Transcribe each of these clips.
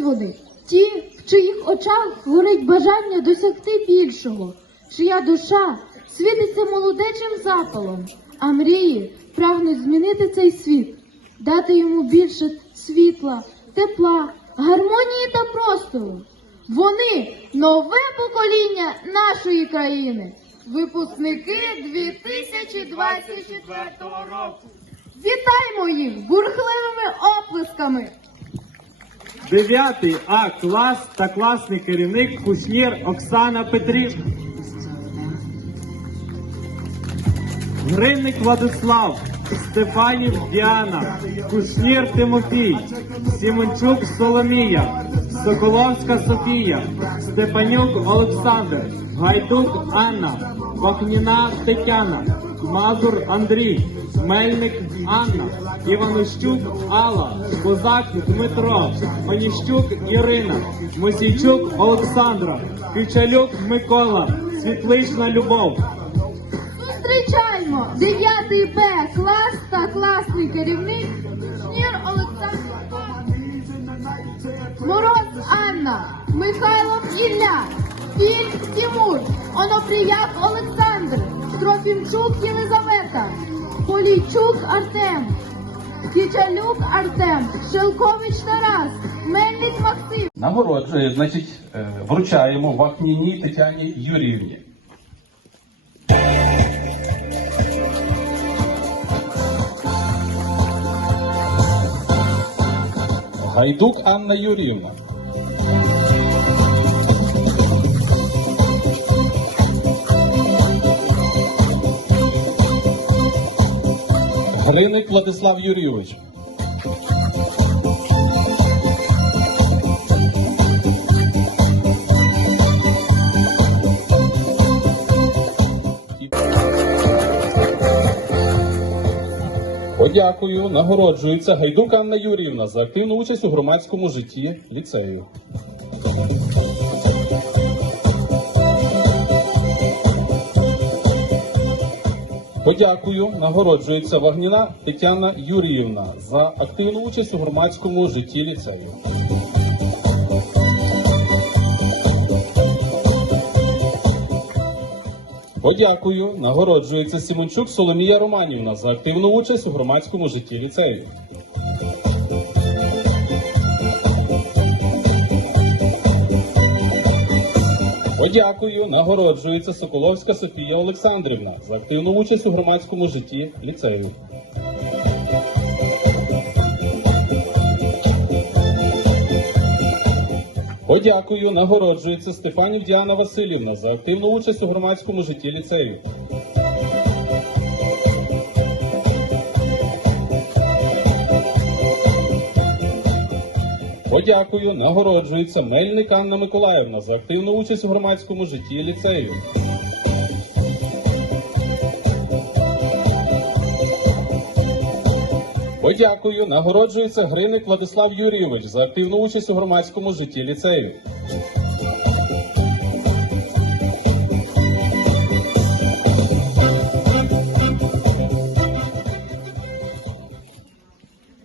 ось вони, ті, в чиїх очах горить бажання досягти більшого, чия душа світиться молодечим запалом, а мрії прагнуть змінити цей світ, дати йому більше світла, тепла, гармонії та простору. Вони нове покоління нашої країни, випускники 2024 року. Вітаємо їх бурхливими оплесками! Дев'ятий А клас та класний керівник Кушнір Оксана Петрівна. Гринник Владислав, Стефанів Діана, Кушнір Тимофій, Сімончук Соломія, Соколовська Софія, Степанюк Олександр, Гайдук Анна, Вахніна Тетяна, Мазур Андрій, Мельник Анна, Іванощук Алла, Козак Дмитро, Оніщук Ірина, Мосійчук Олександра, Кючалюк Микола, Світлична Любов. Зустрічаємо 9 Б клас та класний керівник Шнір Олександр, Мороз Анна, Михайлов Ілля, Філь Тимур, Онопріяк Олександр, Трофімчук Єлизавета, Полійчук Артем, Кічалюк Артем, Шелкович Тарас, Мельник Максим. Нагороджує, значить, е, вручаємо Вахніній Тетяні Юріївні. Гайдук Анна Юріївна. Гриник Владислав Юрійович. Подякую. Нагороджується Гайдук Анна Юріївна за активну участь у громадському житті ліцею. Подякую. Нагороджується Вагніна Тетяна Юріївна за активну участь у громадському житті ліцею. Подякую. Нагороджується Сімончук Соломія Романівна за активну участь у громадському житті ліцею. Подякую. Нагороджується Соколовська Софія Олександрівна за активну участь у громадському житті ліцею. Подякую. Нагороджується Стефанів Діана Васильівна за активну участь у громадському житті ліцею. Подякую. Нагороджується Мельник Анна Миколаївна за активну участь у громадському житті ліцею. Подякую. Нагороджується Гриник Владислав Юрійович за активну участь у громадському житті ліцею.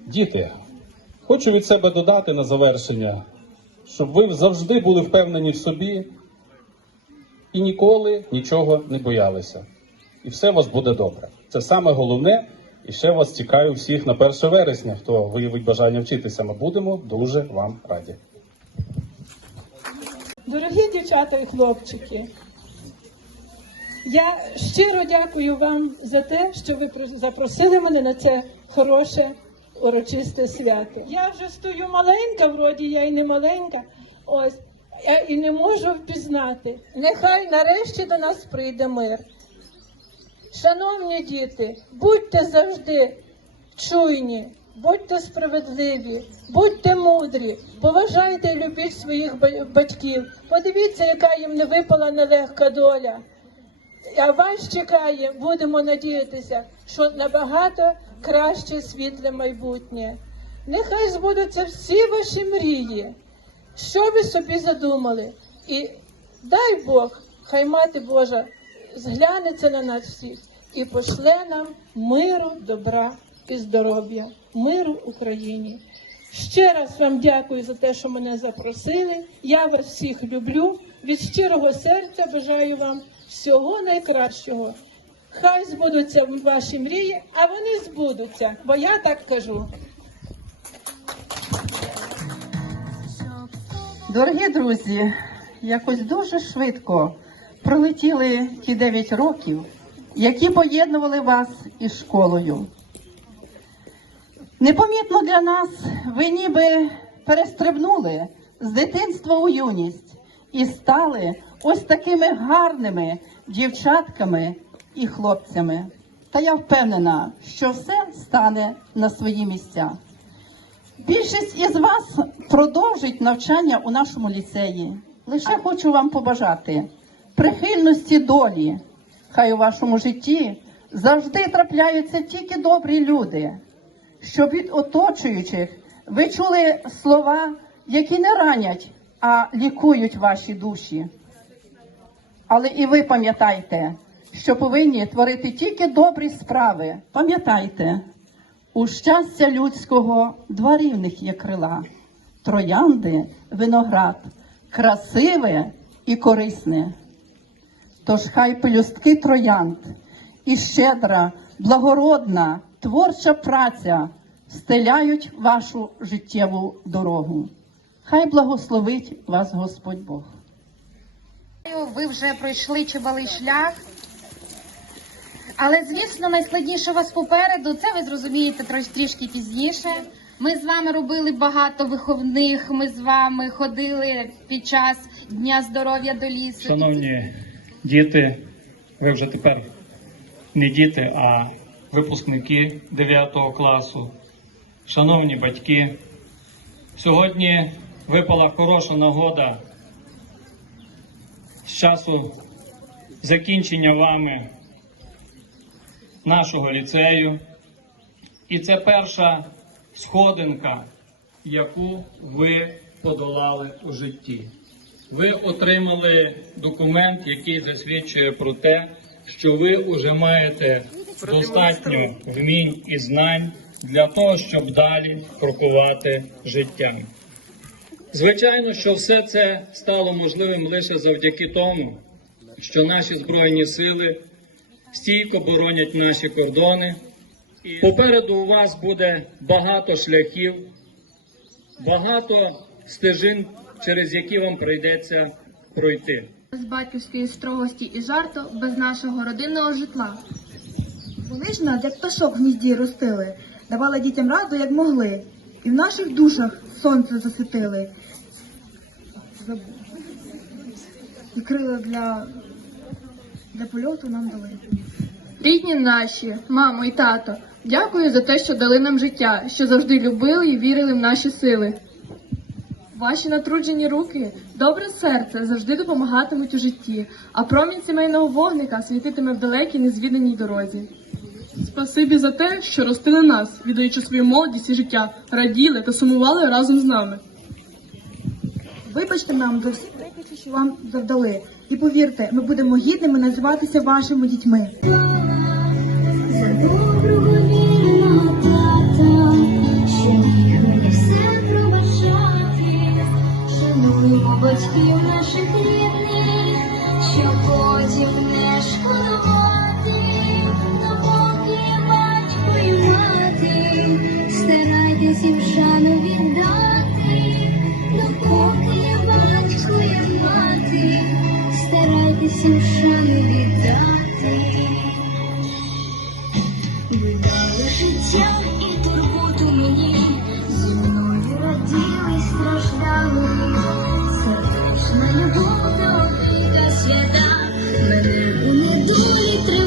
Діти, хочу від себе додати на завершення, щоб ви завжди були впевнені в собі і ніколи нічого не боялися. І все у вас буде добре. Це саме головне. І ще вас чекаю всіх на 1 вересня. Хто виявить бажання вчитися, ми будемо дуже вам раді. Дорогі дівчата і хлопчики, я щиро дякую вам за те, що ви про- запросили мене на це хороше урочисте свято. Я вже стою маленька, вроді я і не маленька, ось я і не можу впізнати. Нехай нарешті до нас прийде мир. Шановні діти, будьте завжди чуйні, будьте справедливі, будьте мудрі, поважайте і любіть своїх батьків. Подивіться, яка їм не випала нелегка доля. А вас чекає, будемо надіятися, що набагато краще світле майбутнє. Нехай збудуться всі ваші мрії, що ви собі задумали. І дай Бог, хай мати Божа зглянеться на нас всіх і пошле нам миру, добра і здоров'я, миру Україні. Ще раз вам дякую за те, що мене запросили. Я вас всіх люблю. Від щирого серця бажаю вам всього найкращого. Хай збудуться ваші мрії, а вони збудуться, бо я так кажу. Дорогі друзі, якось дуже швидко пролетіли ті 9 років, які поєднували вас із школою. Непомітно для нас ви ніби перестрибнули з дитинства у юність і стали ось такими гарними дівчатками і хлопцями. Та я впевнена, що все стане на свої місця. Більшість із вас продовжить навчання у нашому ліцеї. Лише хочу вам побажати прихильності долі. Хай у вашому житті завжди трапляються тільки добрі люди, щоб від оточуючих ви чули слова, які не ранять, а лікують ваші душі. Але і ви пам'ятайте, що повинні творити тільки добрі справи. Пам'ятайте, у щастя людського два рівних є крила, троянди, виноград, красиве і корисне. Тож хай пелюстки троянд і щедра, благородна, творча праця стеляють вашу життєву дорогу. Хай благословить вас Господь Бог. Ви вже пройшли чималий шлях. Але, звісно, найскладніше вас попереду, це ви зрозумієте трішки пізніше. Ми з вами робили багато виховних, ми з вами ходили під час Дня здоров'я до лісу. Шановні діти, ви вже тепер не діти, а випускники 9 класу. Шановні батьки, сьогодні випала хороша нагода з часу закінчення вами нашого ліцею. І це перша сходинка, яку ви подолали у житті. Ви отримали документ, який засвідчує про те, що ви вже маєте достатньо вмінь і знань для того, щоб далі крокувати життям. Звичайно, що все це стало можливим лише завдяки тому, що наші збройні сили стійко боронять наші кордони. Попереду у вас буде багато шляхів, багато стежин, через які вам прийдеться пройти. Без батьківської строгості і жарту, без нашого родинного житла. Вони ж нас, як пташок в гнізді ростили, давали дітям раду, як могли, і в наших душах сонце засвітили. І крила для, для польоту нам дали. Рідні наші, мамо і тато, дякую за те, що дали нам життя, що завжди любили і вірили в наші сили. Ваші натруджені руки, добре серце завжди допомагатимуть у житті, а промінь сімейного вогника світитиме в далекій незвіданій дорозі. Спасибі за те, що ростили нас, віддаючи свою молодість і життя, раділи та сумували разом з нами. Вибачте нам за всі прикрощі, що вам завдали. І повірте, ми будемо гідними називатися вашими дітьми. Батьків наших вірного життя і турботу мені, зі мною раділи, страждали, сердечна любов до віка свята, мене у недолі тримає.